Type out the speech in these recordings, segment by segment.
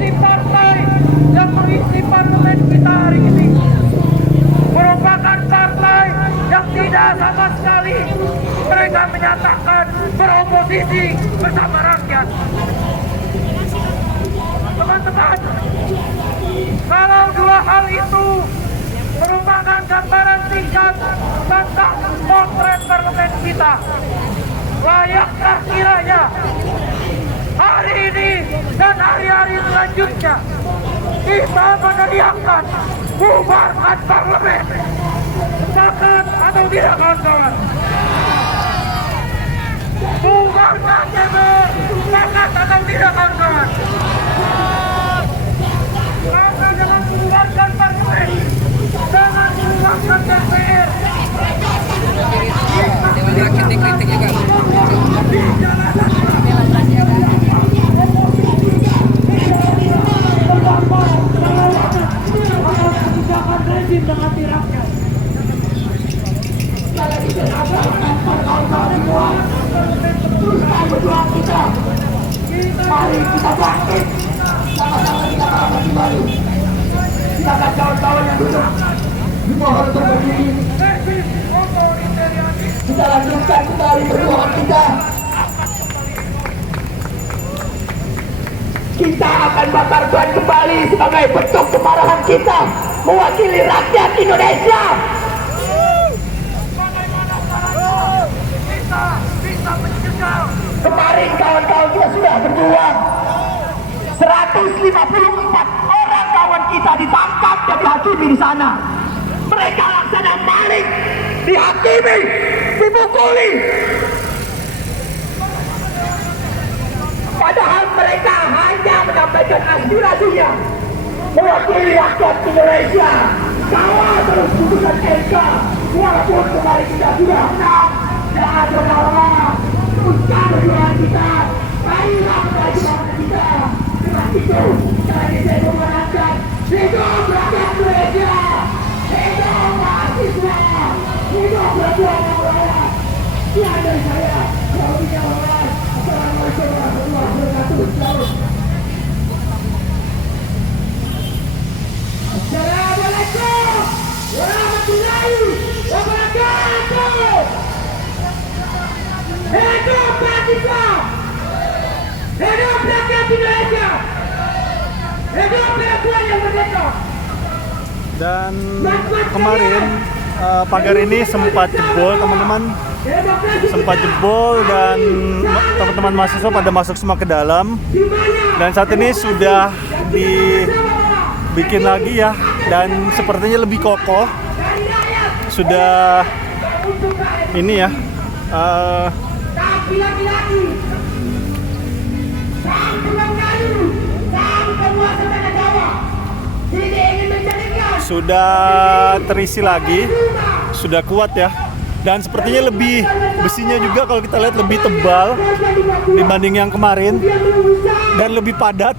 komposisi partai yang mengisi parlemen kita hari ini merupakan partai yang tidak sama sekali mereka menyatakan beroposisi bersama rakyat. Teman-teman, kalau dua hal itu merupakan gambaran singkat tentang potret parlemen kita, layakkah kiranya hari ini dan hari-hari selanjutnya kita meneriakkan bubarkan parlemen? Sepakat atau tidak, kawan-kawan? Bubarkan DPR, sepakat atau tidak, kawan-kawan? Karena dengan bubarkan parlemen, dengan bubarkan DPR, kritik juga. Mari kita bangkit, sama-sama kita bangun kembali. Silakan kawan-kawan yang duduk dimohon untuk berdiri. Kita lanjutkan kembali perjuangan kita. Kita akan bakar ban kembali sebagai bentuk kemarahan kita mewakili rakyat Indonesia. Kemarin kawan-kawan kita sudah berjuang. 154 orang kawan kita ditangkap dan dihakimi di sana. Mereka laksana maling, dihakimi, dipukuli. Padahal mereka hanya menyampaikan aspirasinya mewakili rakyat Indonesia. Kawal terus putusan MK, walaupun kemarin kita sudah menang. Jangan berkalah, teruskan perjuangan kita. Marilah perjuangan kita. Dengan itu, kali saya memenangkan hidup rakyat Indonesia, hidup mahasiswa, hidup perjuangan rakyat. Sekian dari saya, Claudia Wawan. Assalamualaikum warahmatullahi wabarakatuh. Assalamualaikum warahmatullahi wabarakatuh. Hidup mahasiswa, hidup rakyat Indonesia, hidup perempuan yang merdeka. Dan kemarin pagar ini sempat jebol, teman-teman. Sempat jebol dan teman-teman mahasiswa pada masuk semua ke dalam. Dan saat ini sudah dibikin lagi ya, dan sepertinya lebih kokoh. Sudah ini ya. Sudah terisi lagi, sudah kuat ya. Dan sepertinya lebih besinya juga kalau kita lihat lebih tebal dibanding yang kemarin dan lebih padat.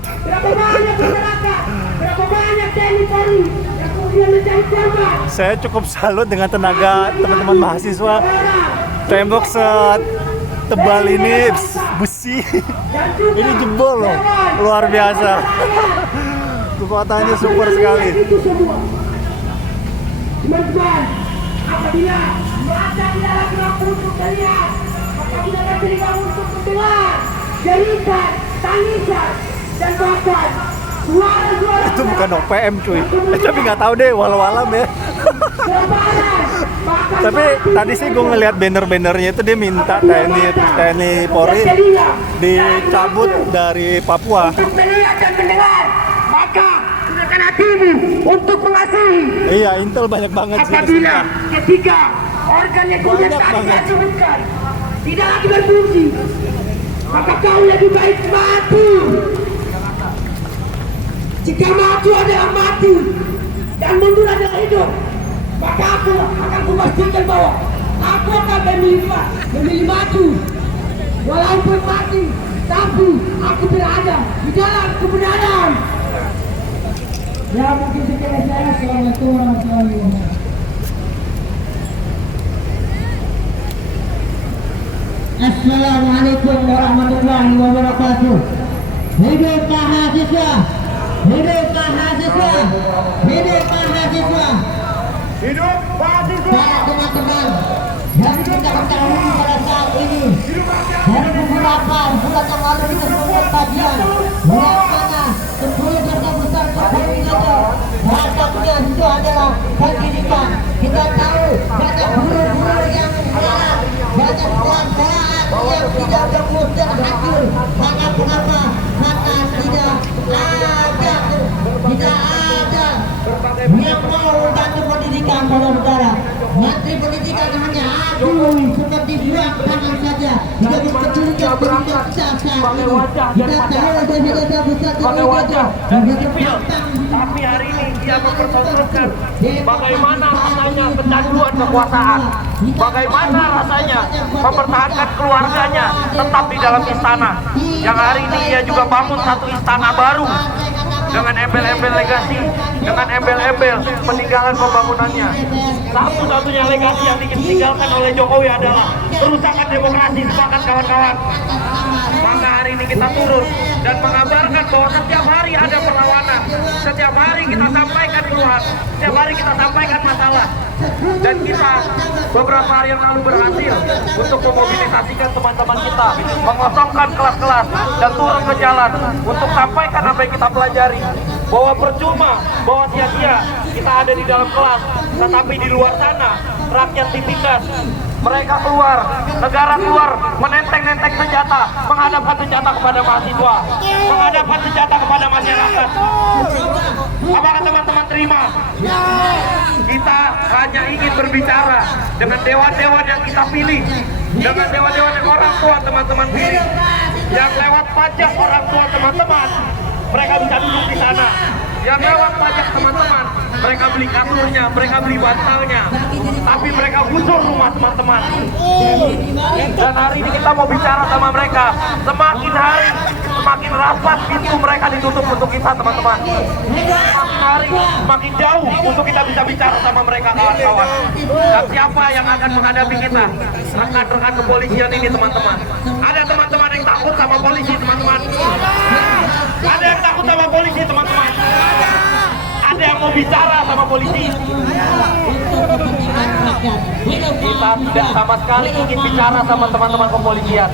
Saya cukup salut dengan tenaga teman-teman mahasiswa. Tembok setebal ini besi, ini jebol loh, luar biasa. Kekuatannya super sekali. Teman-teman, apabila mata tidak lagi mampu untuk melihat, maka tidak lagi mampu untuk mendengar jeritan, tangisan, dan bahkan suara-suara. Itu bukan OPM cuy, tapi nggak tahu deh, walau-alam ya. Tapi tadi sih gue ngeliat banner-bannernya itu dia minta TNI Polri dicabut dari Papua. Untuk melihat dan mendengar, maka gunakan hatimu untuk mengasihi. Iya, Intel banyak banget sih. Apabila ketiga organ yang kemudian tadi saya sebutkan tidak lagi berfungsi, maka kau lebih baik mati. Jika mati adalah mati dan mundur adalah hidup, maka aku akan memastikan bahwa aku akan memilih mati walaupun mati, tapi aku berada di dalam kebenaran. Ya mungkin sekian saya. Assalamualaikum warahmatullahi wabarakatuh. Assalamualaikum warahmatullahi wabarakatuh. Hidup mahasiswa, Hidup mahasiswa. Hidup mahasiswa. Hidup mahasiswa. Para teman-teman yang kita ketahui pada saat ini dari beberapa bulan yang lalu kita membuat kajian yang mana 10 kota besar koordinator salah itu adalah pendidikan. Kita tahu banyak guru-guru yang melarat, banyak sekolah-sekolah yang tidak bermutu dan hancur. Maka kenapa? Maka tidak ada yang mau membantu pendidikan saudara-saudara. Menteri pendidikan hanya aduh seperti buang tangan saja. Tidak mempedulikan pendidikan kita saat ini. Kita tahu desa-desa besar Sebagai wajah dan sipil, tapi hari ini dia mempertontonkan bagaimana rasanya kecanduan kekuasaan, bagaimana rasanya mempertahankan keluarganya tetap di dalam istana. Yang hari ini dia juga bangun satu istana baru dengan embel-embel legasi, dengan embel-embel peninggalan pembangunannya. Satu-satunya legasi yang ditinggalkan oleh Jokowi adalah kerusakan demokrasi. Sepakat kawan-kawan? Maka hari ini kita turun dan mengabarkan bahwa setiap hari ada perlawanan, setiap hari kita sampaikan keluhan, setiap hari kita sampaikan masalah. Dan kita beberapa hari yang lalu berhasil untuk memobilisasikan teman-teman kita, mengosongkan kelas-kelas dan turun ke jalan untuk sampaikan apa yang kita pelajari. Bahwa percuma, bahwa sia-sia kita ada di dalam kelas, tetapi di luar sana rakyat ditindas. Mereka keluar, negara keluar, menenteng-nenteng senjata, menghadapkan senjata kepada mahasiswa, menghadapkan senjata kepada masyarakat. Apakah teman-teman terima? Kita hanya ingin berbicara dengan dewan-dewan yang kita pilih, dengan dewan-dewan yang orang tua teman-teman pilih, yang lewat pajak orang tua teman-teman, mereka bisa duduk di sana. Yang lewat pajak teman-teman, mereka beli kasurnya, mereka beli bantalnya, tapi mereka gusur rumah teman-teman. Dan hari ini kita mau bicara sama mereka. Semakin hari, semakin rapat pintu mereka ditutup untuk kita teman-teman. Semakin hari, semakin jauh untuk kita bisa bicara sama mereka kawan-kawan. Dan siapa yang akan menghadapi kita? Rekan-rekan kepolisian ini teman-teman. Ada teman-teman yang takut sama polisi teman-teman. Ada yang takut sama polisi teman-teman. Ada yang mau bicara sama polisi. Kita tidak sama sekali ingin bicara sama teman-teman kepolisian.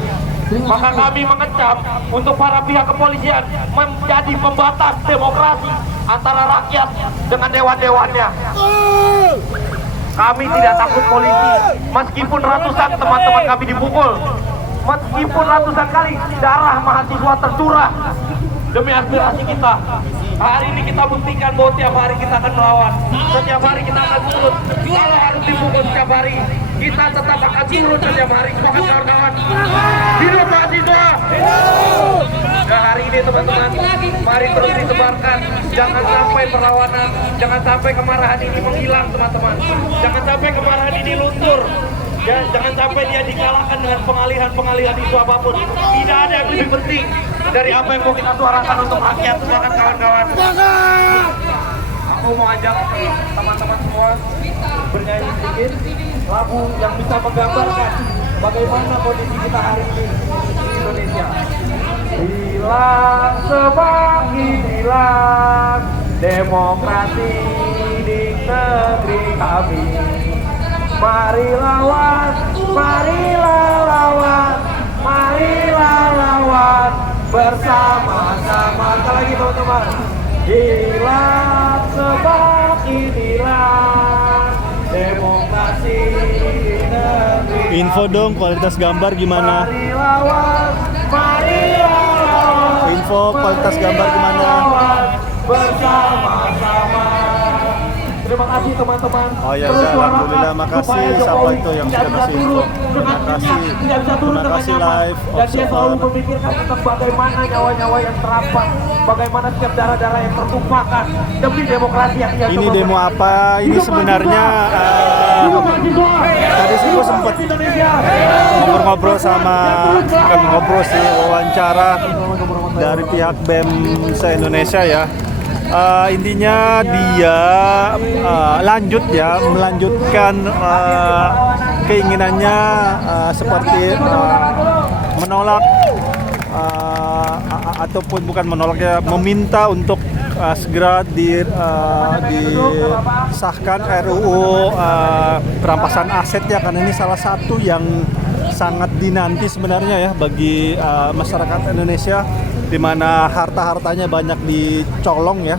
Maka kami mengecam untuk para pihak kepolisian menjadi pembatas demokrasi antara rakyat dengan dewan-dewannya. Kami tidak takut polisi, meskipun ratusan teman-teman kami dipukul, meskipun ratusan kali darah mahasiswa tercurah demi aspirasi kita. Hari ini kita buktikan bahwa tiap hari kita akan melawan. Setiap hari kita akan turun. Kalau harus dipukul setiap hari, kita tetap akan turun setiap hari. Semangat kawan-kawan. Hidup mahasiswa. Dan hari ini teman-teman, mari terus disebarkan. Jangan sampai perlawanan, jangan sampai kemarahan ini menghilang teman-teman. Jangan sampai kemarahan ini luntur. Ya, jangan sampai dia dikalahkan dengan pengalihan isu apapun. Tidak ada yang lebih penting dari apa yang mau kita suarakan untuk rakyat. Silakan kawan-kawan. Aku mau ajak teman-teman semua bernyanyi sedikit lagu yang bisa menggambarkan bagaimana kondisi kita hari ini di Indonesia. Hilang, semakin hilang demokrasi di negeri kami. Marilah lawan, marilah lawan, marilah lawan bersama-sama. Sekali lagi teman-teman. Hilang, semakin hilang demokrasi di negeri. Info dong kualitas gambar gimana? Marilah lawan, marilah lawan. Info kualitas gambar gimana? Bersama-sama. Terima kasih teman-teman. Oh ya udah, alhamdulillah, makasih siapa itu yang sudah kasih info. Terima kasih. Terima kasih live Dan dia selalu observer. memikirkan tentang bagaimana nyawa-nyawa yang terampas, bagaimana setiap darah-darah yang tertumpahkan demi demokrasi yang ia Ini coba demo beri. apa? Ini sebenarnya Hidup mahasiswa. tadi sih gue sempet Indonesia. ngobrol-ngobrol sama, bukan ngobrol sih, wawancara dari pihak BEM se-Indonesia ya. Intinya dia melanjutkan keinginannya seperti menolak ataupun bukan menolak ya, meminta untuk segera disahkan RUU perampasan aset ya, karena ini salah satu yang sangat dinanti sebenarnya ya bagi masyarakat Indonesia, di mana harta-hartanya banyak dicolong ya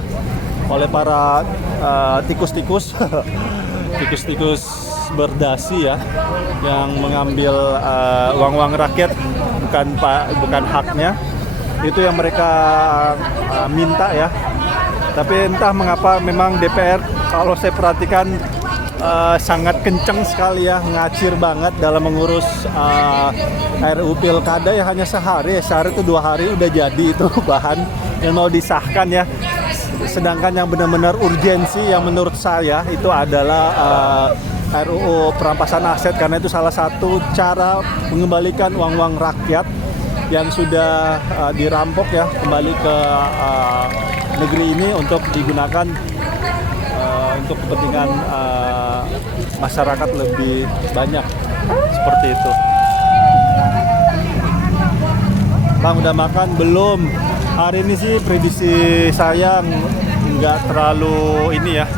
oleh para tikus-tikus tikus-tikus berdasi ya, yang mengambil uang-uang rakyat bukan haknya. Itu yang mereka minta ya. Tapi entah mengapa memang DPR kalau saya perhatikan sangat kenceng sekali ya, ngacir banget dalam mengurus RUU Pilkada ya. Hanya sehari itu 2 hari udah jadi itu bahan yang mau disahkan ya. Sedangkan yang benar-benar urgensi yang menurut saya itu adalah RUU perampasan aset, karena itu salah satu cara mengembalikan uang-uang rakyat yang sudah dirampok ya kembali ke negeri ini untuk digunakan untuk kepentingan masyarakat lebih banyak, seperti itu. Bang, udah makan belum? Hari ini sih prediksi saya nggak terlalu ini ya,